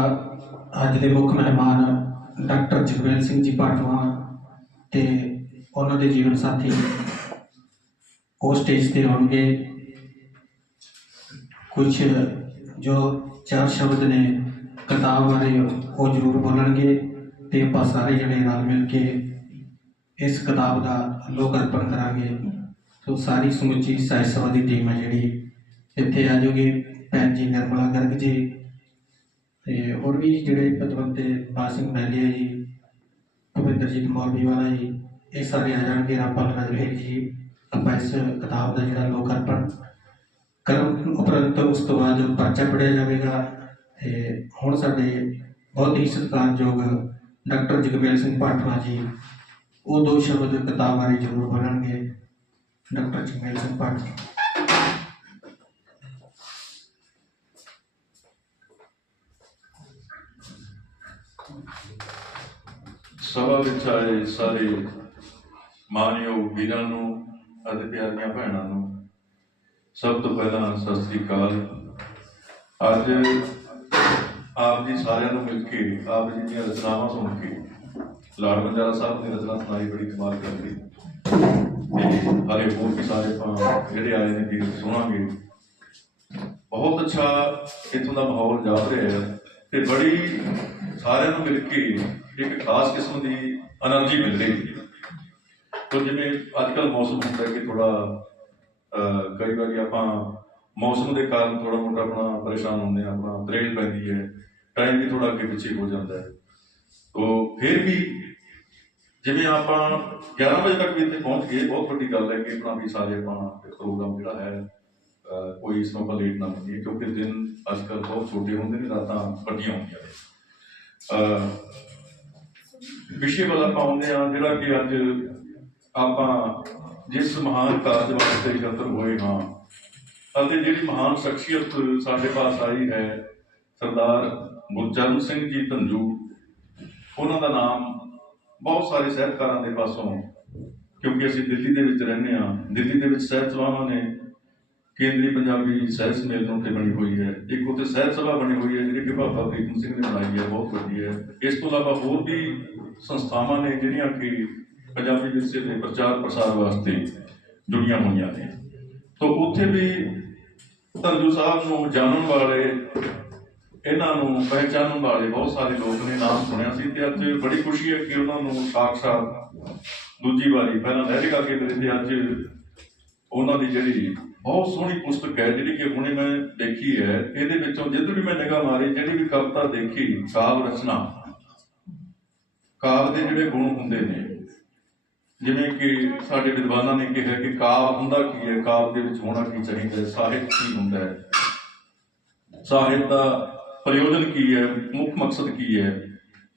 E: ਅੱਜ ਦੇ ਮੁੱਖ ਮਹਿਮਾਨ ਡਾਕਟਰ ਜਗਵੇਲ ਸਿੰਘ ਜੀ ਪਾਟਵਾ ਤੇ ਉਹਨਾਂ ਦੇ ਜੀਵਨ ਸਾਥੀ ਉਹ ਸਟੇਜ ਤੇ ਆਉਣਗੇ। ਕੁਝ ਜੋ ਚਾਰ ਸ਼ਬਦ ਨੇ ਕਿਤਾਬ ਬਾਰੇ ਉਹ ਜ਼ਰੂਰ ਬੋਲਣਗੇ ਤੇ ਆਪਾਂ ਸਾਰੇ ਜਣੇ ਨਾਲ ਮਿਲ ਕੇ ਇਸ ਕਿਤਾਬ ਦਾ ਲੋਕ ਅਰਪਣ ਕਰਾਂਗੇ। ਸੋ ਸਾਰੀ ਸਮੁੱਚੀ ਸਾਹਿਤ ਸਭਾ ਦੀ ਟੀਮ ਹੈ ਜਿਹੜੀ ਇੱਥੇ ਆ ਜਾਊਗੀ ਭੈਣ ਜੀ ਨਿਰਮਲਾ ਗਰਗ ਜੀ ਤੇ ਹੋਰ ਵੀ ਜਿਹੜੇ ਪਤਵੰਤੇ ਬਾਦ ਸਿੰਘ ਮਹਿਲੀਆ ਜੀ, ਭੁਪਿੰਦਰਜੀਤ ਮੌਲਵੀ ਵਾਲਾ ਜੀ, ਇਹ ਸਾਰੇ ਆ ਜਾਣਗੇ ਰਾਮਪਾਲ ਰਾਜਵੀਰ ਜੀ, ਆਪਾਂ ਇਸ ਕਿਤਾਬ ਦਾ ਜਿਹੜਾ ਲੋਕ ਅਰਪਣ ਕਰਨ ਉਪਰੰਤ ਉਸ ਤੋਂ ਬਾਅਦ ਪਰਚਾ ਪੜਿਆ ਜਾਵੇਗਾ ਤੇ ਹੁਣ ਸਾਡੇ ਬਹੁਤ ਹੀ ਸਤਿਕਾਰਯੋਗ ਡਾਕਟਰ ਜਗਮੇਲ ਸਿੰਘ ਪਾਠਵਾ ਜੀ, ਉਹ ਦੋ ਸ਼ਬਦ ਕਿਤਾਬ ਬਾਰੇ ਜ਼ਰੂਰ ਬੋਲਣਗੇ ਡਾਕਟਰ ਜਗਮੇਲ ਸਿੰਘ ਪਾਠਵਾ
F: ਸਭਾ ਵਿੱਚ ਆਏ ਸਾਰੇ ਮਾਨਯੋਗ ਵੀਰਾਂ ਨੂੰ ਅਤੇ ਪਿਆਰੀਆਂ ਭੈਣਾਂ ਨੂੰ ਸਭ ਤੋਂ ਪਹਿਲਾਂ ਸਤਿ ਸ੍ਰੀ ਅਕਾਲ। ਅੱਜ ਆਪ ਜੀ ਸਾਰਿਆਂ ਨੂੰ ਮਿਲ ਕੇ, ਆਪ ਜੀ ਦੀਆਂ ਰਚਨਾਵਾਂ ਸੁਣ ਕੇ, ਲਾਲ ਬੰਜਾਰਾ ਸਾਹਿਬ ਦੀ ਰਚਨਾ ਸੁਣਾਈ ਬੜੀ ਕਮਾਲ ਕਰਦੀ। ਸਾਰੇ ਹੋਰ ਵੀ ਸਾਰੇ ਜਿਹੜੇ ਆਏ ਨੇ ਜੀ ਸੁਣਾਂਗੇ। ਬਹੁਤ ਅੱਛਾ ਇਥੋਂ ਦਾ ਮਾਹੌਲ ਜਾਪ ਰਿਹਾ ਹੈ। ਤੇ ਬੜੀ ਸਾਰਿਆਂ ਨੂੰ ਮਿਲ ਕੇ ਇੱਕ ਖਾਸ ਕਿਸਮ ਦੀ એનર્ਜੀ ਮਿਲ ਰਹੀ ਹੈ। ਤੋਂ ਜਿਵੇਂ ਅੱਜ ਕੱਲ ਮੌਸਮ ਹੁੰਦਾ ਕਿ ਥੋੜਾ ਕਈ ਵਾਰੀ ਆਪਾਂ ਮੌਸਮ ਦੇ ਕਾਰਨ ਥੋੜਾ ਮੋਟਾ ਆਪਣਾ ਪਰੇਸ਼ਾਨ ਹੁੰਦੇ ਆ ਆਪਣਾ ਤਰੇਲ ਪੈਂਦੀ ਹੈ ਟਾਈਮ ਵੀ ਥੋੜਾ ਅੱਗੇ ਪਿੱਛੇ ਹੋ ਜਾਂਦਾ ਹੈ। ਤੋਂ ਫਿਰ ਵੀ ਜਿਵੇਂ ਆਪਾਂ 11 ਵਜੇ ਤੱਕ ਵੀ ਇੱਥੇ ਪਹੁੰਚ ਗਏ, ਬਹੁਤ ਵੱਡੀ ਗੱਲ ਹੈ ਕਿ ਆਪਣਾ ਵੀ ਸਾਰੇ ਆਪਣਾ ਪ੍ਰੋਗਰਾਮ ਜਿਹੜਾ ਹੈ, ਅਹ, ਕੋਈ ਇਸ ਨੂੰ ਆਪਾਂ ਲੇਟ ਨਾ ਮੰਨੀਏ, ਕਿਉਂਕਿ ਦਿਨ ਅੱਜ ਕੱਲ੍ਹ ਬਹੁਤ ਛੋਟੇ ਹੁੰਦੇ ਨੇ, ਰਾਤਾਂ ਵੱਡੀਆਂ ਹੁੰਦੀਆਂ ਨੇ। ਅਹ, ਵਿਸ਼ੇ ਵੱਲ ਆਪਾਂ ਆਉਂਦੇ ਆ ਜਿਹੜਾ ਕਿ ਅੱਜ ਆਪਾਂ ਜਿਸ ਮਹਾਨ ਕਾਰਜ ਵਾਸਤੇ ਇਕੱਤਰ ਹੋਏ ਹਾਂ, ਅਤੇ ਜਿਹੜੀ ਮਹਾਨ ਸ਼ਖਸੀਅਤ ਸਾਡੇ ਪਾਸ ਆਈ ਹੈ, ਸਰਦਾਰ ਗੁਰਚਰਨ ਸਿੰਘ ਜੀ ਧੰਜੂ, ਉਹਨਾਂ ਦਾ ਨਾਮ ਬਹੁਤ ਸਾਰੇ ਸਾਹਿਤਕਾਰਾਂ ਦੇ ਪਾਸੋਂ, ਕਿਉਂਕਿ ਅਸੀਂ ਦਿੱਲੀ ਦੇ ਵਿੱਚ ਰਹਿੰਦੇ ਹਾਂ, ਦਿੱਲੀ ਦੇ ਵਿੱਚ ਸਾਹਿਤ ਸਭਾਵਾਂ ਨੇ, ਕੇਂਦਰੀ ਪੰਜਾਬੀ ਸਾਹਿਤ ਸੰਮੇਲਨ ਤੇ ਬਣੀ ਹੋਈ ਹੈ। ਇੱਕ ਉੱਥੇ ਸਾਹਿਤ ਸਭਾ ਬਣੀ ਹੋਈ ਹੈ, ਜਿਹੜੀ ਕਿ ਬਾਬਾ ਪ੍ਰੀਤਮ ਸਿੰਘ ਨੇ ਬਣਾਈ ਹੈ, ਬਹੁਤ ਵੱਡੀ ਹੈ। ਇਸ ਤੋਂ ਇਲਾਵਾ ਹੋਰ ਵੀ ਸੰਸਥਾਵਾਂ ਨੇ ਜਿਹੜੀਆਂ ਕਿ ਪੰਜਾਬੀ ਵਿਰਸੇ ਦੇ ਪ੍ਰਚਾਰ ਪ੍ਰਸਾਰ ਵਾਸਤੇ ਜੁੜੀਆਂ ਹੋਈਆਂ ਨੇ। ਤੋਂ ਉੱਥੇ ਵੀ ਧਰਜੂ ਸਾਹਿਬ ਨੂੰ ਜਾਣਨ ਵਾਲੇ ਇਹਨਾਂ ਨੂੰ ਪਹਿਚਾਨਣ ਵਾਲੇ ਬਹੁਤ ਸਾਰੇ ਲੋਕ ਨੇ, ਨਾਮ ਸੁਣਿਆ ਸੀ ਤੇ ਅੱਜ ਬੜੀ ਖੁਸ਼ੀ ਹੈ ਕਿ ਉਹਨਾਂ ਨੂੰ ਸਾਖਸ਼ਾਤ ਦੂਜੀ ਵਾਰੀ ਪਹਿਲਾਂ ਲਹਿਰਿਕਾ ਕੇ ਤੇ ਅੱਜ ਉਹਨਾਂ ਦੀ ਜਿਹੜੀ ਬਹੁਤ ਸੋਹਣੀ ਪੁਸਤਕ ਹੈ, ਜਿਹੜੀ ਕਿ ਹੁਣੇ ਮੈਂ ਦੇਖੀ ਹੈ, ਇਹਦੇ ਵਿੱਚੋਂ ਜਦੋਂ ਵੀ ਮੈਂ ਨਿਗਾਹ ਮਾਰੀ, ਜਿਹੜੀ ਵੀ ਕਵਿਤਾ ਦੇਖੀ ਕਾਵ ਰਚਨਾ, ਕਾਵ ਦੇ ਜਿਹੜੇ ਗੁਣ ਹੁੰਦੇ ਨੇ, ਜਿਵੇਂ ਕਿ ਸਾਡੇ ਵਿਦਵਾਨਾਂ ਨੇ ਕਿਹਾ ਕਿ ਕਾਵ ਹੁੰਦਾ ਕੀ ਹੈ, ਕਾਵ ਦੇ ਵਿੱਚ ਹੋਣਾ ਕੀ ਚਾਹੀਦਾ ਹੈ, ਸਾਹਿਤ ਕੀ ਹੁੰਦਾ ਹੈ, ਸਾਹਿਤ ਦਾ ਪ੍ਰਯੋਜਨ ਕੀ ਹੈ? ਮੁੱਖ ਮਕਸਦ ਕੀ ਹੈ?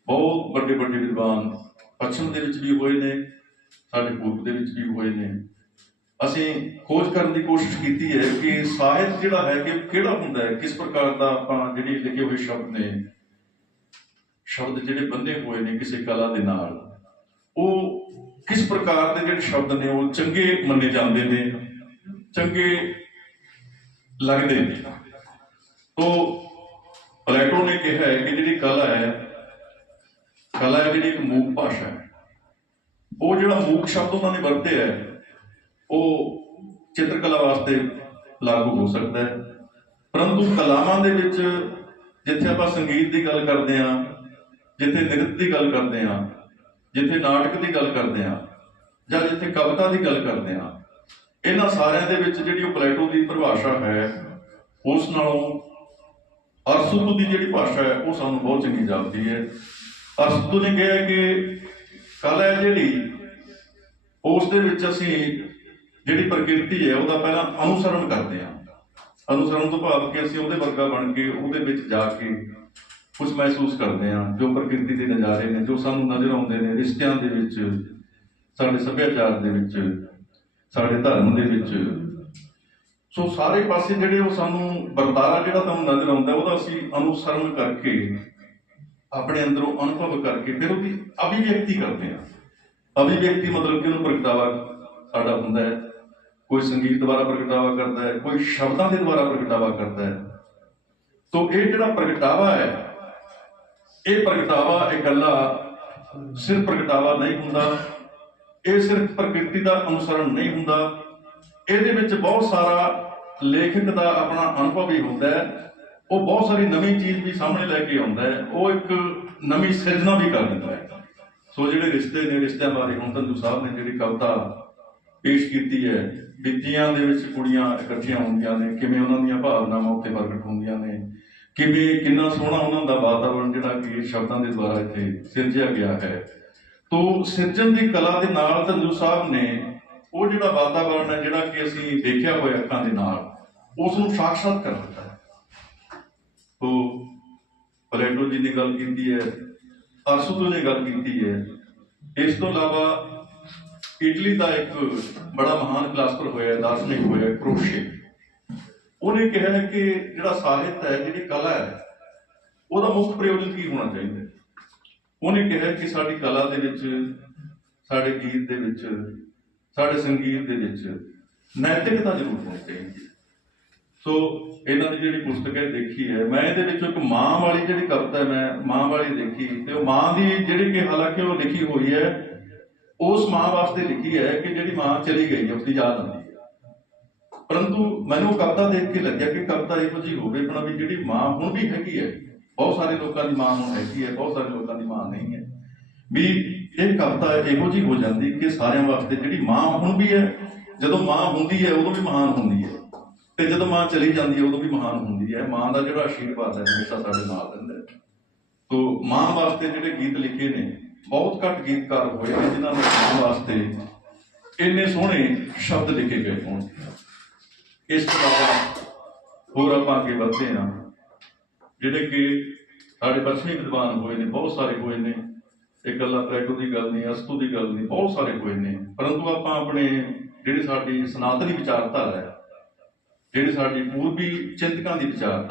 F: ਬਹੁਤ ਵੱਡੇ ਵੱਡੇ ਵਿਦਵਾਨ ਪੱਛਮ ਦੇ ਵਿੱਚ ਵੀ ਹੋਏ ਨੇ, ਸਾਡੇ ਪੂਰਬ ਦੇ ਵਿੱਚ ਵੀ ਹੋਏ ਨੇ। ਅਸੀਂ ਖੋਜ ਕਰਨ ਦੀ ਕੋਸ਼ਿਸ਼ ਕੀਤੀ ਹੈ ਕਿ ਸਾਹਿਤ ਜਿਹੜਾ ਹੈ ਕਿ ਕਿਹੜਾ ਹੁੰਦਾ ਹੈ? ਕਿਸ ਪ੍ਰਕਾਰ ਦਾ ਆਪਾਂ ਜਿਹੜੇ ਲਿਖੇ ਹੋਏ ਸ਼ਬਦ ਨੇ, ਸ਼ਬਦ ਜਿਹੜੇ ਬੰਦੇ ਹੋਏ ਨੇ ਕਿਸੇ ਕਲਾ ਦੇ ਨਾਲ, ਉਹ ਕਿਸ ਪ੍ਰਕਾਰ ਦੇ ਜਿਹੜੇ ਸ਼ਬਦ ਨੇ, ਉਹ ਚੰਗੇ ਮੰਨੇ ਜਾਂਦੇ ਨੇ, ਚੰਗੇ ਲੱਗਦੇ ਨੇ। ਤੋ ਪਲੈਟੋ ਨੇ ਕਿਹਾ ਹੈ ਕਿ ਜਿਹੜੀ ਕਲਾ ਹੈ ਕਲਾ ਹੈ ਜਿਹੜੀ ਇੱਕ ਮੂਕ ਭਾਸ਼ਾ ਹੈ। ਉਹ ਜਿਹੜਾ ਮੂਕ ਸ਼ਬਦ ਉਹਨਾਂ ਨੇ ਵਰਤਿਆ ਹੈ, ਉਹ ਚਿੱਤਰਕਲਾ ਵਾਸਤੇ ਲਾਗੂ ਹੋ ਸਕਦਾ ਹੈ। ਪਰੰਤੂ ਕਲਾਵਾਂ ਦੇ ਵਿੱਚ ਜਿੱਥੇ ਆਪਾਂ ਸੰਗੀਤ ਦੀ ਗੱਲ ਕਰਦੇ ਹਾਂ, ਜਿੱਥੇ ਨ੍ਰਿਤ ਦੀ ਗੱਲ ਕਰਦੇ ਹਾਂ, ਜਿੱਥੇ ਨਾਟਕ ਦੀ ਗੱਲ ਕਰਦੇ ਹਾਂ, ਜਾਂ ਜਿੱਥੇ ਕਵਿਤਾ ਦੀ ਗੱਲ ਕਰਦੇ ਹਾਂ, ਇਹਨਾਂ ਸਾਰਿਆਂ ਦੇ ਵਿੱਚ ਜਿਹੜੀ ਉਹ ਪਲੇਟੋ ਦੀ ਪਰਿਭਾਸ਼ਾ ਹੈ, ਉਸ ਨਾਲੋਂ ਅਰਸਤੂ ਦੀ ਜਿਹੜੀ ਭਾਸ਼ਾ ਹੈ, ਉਹ ਸਾਨੂੰ ਬਹੁਤ ਚੰਗੀ ਜਾਪਦੀ ਹੈ। ਅਰਸਤੂ ਨੇ ਕਿਹਾ ਕਿ ਕਲਾ ਹੈ ਜਿਹੜੀ, ਉਸ ਦੇ ਵਿੱਚ ਅਸੀਂ ਜਿਹੜੀ ਪ੍ਰਕਿਰਤੀ ਹੈ, ਉਹਦਾ ਪਹਿਲਾਂ ਅਨੁਸਰਣ ਕਰਦੇ ਹਾਂ। ਅਨੁਸਰਣ ਤੋਂ ਭਾਵ ਕਿ ਅਸੀਂ ਉਹਦੇ ਵਰਗਾ ਬਣ ਕੇ ਉਹਦੇ ਵਿੱਚ ਜਾ ਕੇ ਕੁਝ ਮਹਿਸੂਸ ਕਰਦੇ ਹਾਂ, ਜੋ ਪ੍ਰਕਿਰਤੀ ਦੇ ਨਜ਼ਾਰੇ ਨੇ, ਜੋ ਸਾਨੂੰ ਨਜ਼ਰ ਆਉਂਦੇ ਨੇ, ਰਿਸ਼ਤਿਆਂ ਦੇ ਵਿੱਚ, ਸਾਡੇ ਸੱਭਿਆਚਾਰ ਦੇ ਵਿੱਚ, ਸਾਡੇ ਧਰਮ ਦੇ ਵਿੱਚ। ਸੋ ਸਾਰੇ ਪਾਸੇ ਜਿਹੜੇ ਉਹ ਸਾਨੂੰ ਵਰਤਾਰਾ ਜਿਹੜਾ ਤੁਹਾਨੂੰ ਨਜ਼ਰ ਆਉਂਦਾ, ਉਹਦਾ ਅਸੀਂ ਅਨੁਸਰਣ ਕਰਕੇ ਆਪਣੇ ਅੰਦਰੋਂ ਅਨੁਭਵ ਕਰਕੇ ਫਿਰ ਉਹਦੀ ਅਭਿਵਿਅਕਤੀ ਕਰਦੇ ਹਾਂ। ਅਭਿਵਿਅਕਤੀ ਮਤਲਬ ਕਿ ਉਹਨੂੰ ਪ੍ਰਗਟਾਵਾ ਸਾਡਾ ਹੁੰਦਾ ਹੈ। ਕੋਈ ਸੰਗੀਤ ਦੁਆਰਾ ਪ੍ਰਗਟਾਵਾ ਕਰਦਾ ਹੈ, ਕੋਈ ਸ਼ਬਦਾਂ ਦੇ ਦੁਆਰਾ ਪ੍ਰਗਟਾਵਾ ਕਰਦਾ ਹੈ। ਤੋ ਇਹ ਜਿਹੜਾ ਪ੍ਰਗਟਾਵਾ ਹੈ, ਇਹ ਪ੍ਰਗਟਾਵਾ ਇਕੱਲਾ ਸਿਰਫ ਪ੍ਰਗਟਾਵਾ ਨਹੀਂ ਹੁੰਦਾ। ਇਹ ਸਿਰਫ ਪ੍ਰਕਿਰਤੀ ਦਾ ਅਨੁਸਰਣ ਨਹੀਂ ਹੁੰਦਾ। ਇਹਦੇ ਵਿੱਚ ਬਹੁਤ ਸਾਰਾ ਲੇਖਕ ਦਾ ਆਪਣਾ ਅਨੁਭਵ ਵੀ ਹੁੰਦਾ ਹੈ। ਉਹ ਬਹੁਤ ਸਾਰੀ ਨਵੀਂ ਚੀਜ਼ ਵੀ ਸਾਹਮਣੇ ਲੈ ਕੇ ਆਉਂਦਾ ਹੈ। ਉਹ ਇੱਕ ਨਵੀਂ ਸਿਰਜਣਾ ਵੀ ਕਰ ਦਿੰਦਾ ਹੈ। ਸੋ ਜਿਹੜੇ ਰਿਸ਼ਤੇ ਨੇ, ਰਿਸ਼ਤਿਆਂ ਬਾਰੇ ਹੁਣ ਤੰਦੂ ਸਾਹਿਬ ਨੇ ਜਿਹੜੀ ਕਵਿਤਾ ਪੇਸ਼ ਕੀਤੀ ਹੈ ਬਿੱਤੀਆਂ ਦੇ ਵਿੱਚ ਕੁੜੀਆਂ ਇਕੱਠੀਆਂ ਹੁੰਦੀਆਂ ਨੇ, ਕਿਵੇਂ ਉਹਨਾਂ ਦੀਆਂ ਭਾਵਨਾਵਾਂ ਉੱਤੇ ਪ੍ਰਗਟ ਹੁੰਦੀਆਂ ਨੇ, ਕਿਵੇਂ ਕਿੰਨਾ ਸੋਹਣਾ ਉਹਨਾਂ ਦਾ ਵਾਤਾਵਰਣ ਜਿਹੜਾ ਕਿ ਸ਼ਬਦਾਂ ਦੇ ਦੁਆਰਾ ਇੱਥੇ ਸਿਰਜਿਆ ਗਿਆ ਹੈ। ਤੋ ਸਿਰਜਣ ਦੀ ਕਲਾ ਦੇ ਨਾਲ ਤੰਦੂ ਸਾਹਿਬ ਨੇ ਉਹ ਜਿਹੜਾ ਵਾਤਾਵਰਣ ਹੈ, ਜਿਹੜਾ ਕਿ ਅਸੀਂ ਦੇਖਿਆ ਹੋਇਆ ਅੱਖਾਂ ਦੇ ਨਾਲ ਉਸ ਨੂੰ ਸਾਖਸ਼ਾਤ ਕਰ ਦਿੱਤਾ। ਹੈ ਤੋ ਪਲੇਟੋ ਜੀ ਨੇ ਗੱਲ ਕੀਤੀ ਹੈ, ਅਰਸਤੂ ਨੇ ਗੱਲ ਕੀਤੀ ਹੈ। ਇਸ ਤੋਂ ਇਲਾਵਾ, ਇਟਲੀ ਦਾ ਇੱਕ ਬੜਾ ਮਹਾਨ ਫਿਲਾਸਫਰ ਹੋਇਆ, ਦਾਰਸ਼ਨਿਕ ਹੋਇਆ ਕਰੋਸ਼ੇ ਉਹਨੇ ਕਿਹਾ ਕਿ ਜਿਹੜਾ ਸਾਹਿਤ ਹੈ, ਜਿਹੜੀ ਕਲਾ ਹੈ, ਉਹਦਾ ਮੁੱਖ ਪ੍ਰਯੋਜਨ ਕੀ ਹੋਣਾ ਚਾਹੀਦਾ ਉਹਨੇ ਕਿਹਾ ਕਿ ਸਾਡੀ ਕਲਾ ਦੇ ਵਿੱਚ, ਸਾਡੇ ਗੀਤ ਦੇ ਵਿੱਚ ਸਾਡੇ ਸੰਗੀਤ ਦੇ ਵਿੱਚ ਨੈਤਿਕਤਾ ਜ਼ਰੂਰ ਹੋਣੀ ਚਾਹੀਦੀ ਹੈ। ਸੋ ਇਹਨਾਂ ਦੀ ਜਿਹੜੀ ਪੁਸਤਕ ਹੈ ਦੇਖੀ ਹੈ। ਮੈਂ ਇਹਦੇ ਵਿੱਚੋਂ ਇੱਕ ਮਾਂ ਵਾਲੀ ਜਿਹੜੀ ਕਵਿਤਾ ਹੈ, ਮੈਂ ਮਾਂ ਵਾਲੀ ਦੇਖੀ ਤੇ ਉਹ ਮਾਂ ਦੀ ਜਿਹੜੀ ਕਿ ਹਾਲਾਂਕਿ ਉਹ ਲਿਖੀ ਹੋਈ ਹੈ ਉਸ ਮਾਂ ਵਾਸਤੇ ਲਿਖੀ ਹੈ ਕਿ ਜਿਹੜੀ ਮਾਂ ਚਲੀ ਗਈ ਹੈ ਉਸਦੀ ਯਾਦ ਆਉਂਦੀ ਹੈ। ਪਰੰਤੂ ਮੈਨੂੰ ਕਵਿਤਾ ਦੇਖ ਕੇ ਲੱਗਿਆ ਕਿ ਕਵਿਤਾ ਇਹੋ ਜਿਹੀ ਹੋਵੇ ਆਪਣਾ ਵੀ ਜਿਹੜੀ ਮਾਂ ਹੁਣ ਵੀ ਹੈਗੀ ਹੈ ਬਹੁਤ ਸਾਰੇ ਲੋਕਾਂ ਦੀ ਮਾਂ ਹੁਣ ਹੈਗੀ ਹੈ ਬਹੁਤ ਸਾਰੇ ਲੋਕਾਂ ਦੀ ਮਾਂ ਨਹੀਂ ਹੈ। ਵੀ ਇਹ ਕਵਿਤਾ ਇਹੋ ਜਿਹੀ ਹੋ ਜਾਂਦੀ ਕਿ ਸਾਰਿਆਂ ਵਾਸਤੇ ਜਿਹੜੀ ਮਾਂ ਹੁਣ ਵੀ ਹੈ, ਜਦੋਂ ਮਾਂ ਹੁੰਦੀ ਹੈ, ਉਦੋਂ ਵੀ ਮਹਾਨ ਹੁੰਦੀ ਹੈ। ਤੇ ਜਦੋਂ ਮਾਂ ਚਲੀ ਜਾਂਦੀ ਹੈ, ਉਦੋਂ ਵੀ ਮਹਾਨ ਹੁੰਦੀ ਹੈ। ਮਾਂ ਦਾ ਜਿਹੜਾ ਆਸ਼ੀਰਵਾਦ ਹੈ, ਹਮੇਸ਼ਾ ਸਾਡੇ ਨਾਲ ਰਹਿੰਦਾ ਹੈ। ਤੋ ਮਾਂ ਵਾਸਤੇ ਜਿਹੜੇ ਗੀਤ ਲਿਖੇ ਨੇ, ਬਹੁਤ ਘੱਟ ਗੀਤਕਾਰ ਹੋਏ ਨੇ, ਜਿਨ੍ਹਾਂ ਨੇ ਮਾਂ ਵਾਸਤੇ ਇੰਨੇ ਸੋਹਣੇ ਸ਼ਬਦ ਲਿਖੇ ਗਏ ਹੋਣ। ਇਸ ਤੋਂ ਇਲਾਵਾ ਹੋਰ ਆਪਾਂ ਅੱਗੇ ਵਧਦੇ ਹਾਂ। ਜਿਹੜੇ ਕਿ ਸਾਡੇ ਪੱਛਮੀ ਵਿਦਵਾਨ ਹੋਏ ਨੇ, ਬਹੁਤ ਸਾਰੇ ਹੋਏ ਨੇ। ਇਹ ਗੱਲਾਂ ਪਲੇਟੋ ਦੀ ਗੱਲ ਨਹੀਂ, ਅਸਤੂ ਦੀ ਗੱਲ ਨਹੀਂ, ਬਹੁਤ ਸਾਰੇ ਹੋਏ ਨੇ। ਪਰੰਤੂ ਆਪਾਂ ਆਪਣੇ ਜਿਹੜੀ ਸਾਡੀ ਸਨਾਤਨੀ ਵਿਚਾਰਧਾਰਾ ਹੈ ਜਿਹੜੀ ਸਾਡੀ ਪੂਰਬੀ ਚਿੰਤਕਾਂ ਦੀ ਵਿਚਾਰਧਾਰਾ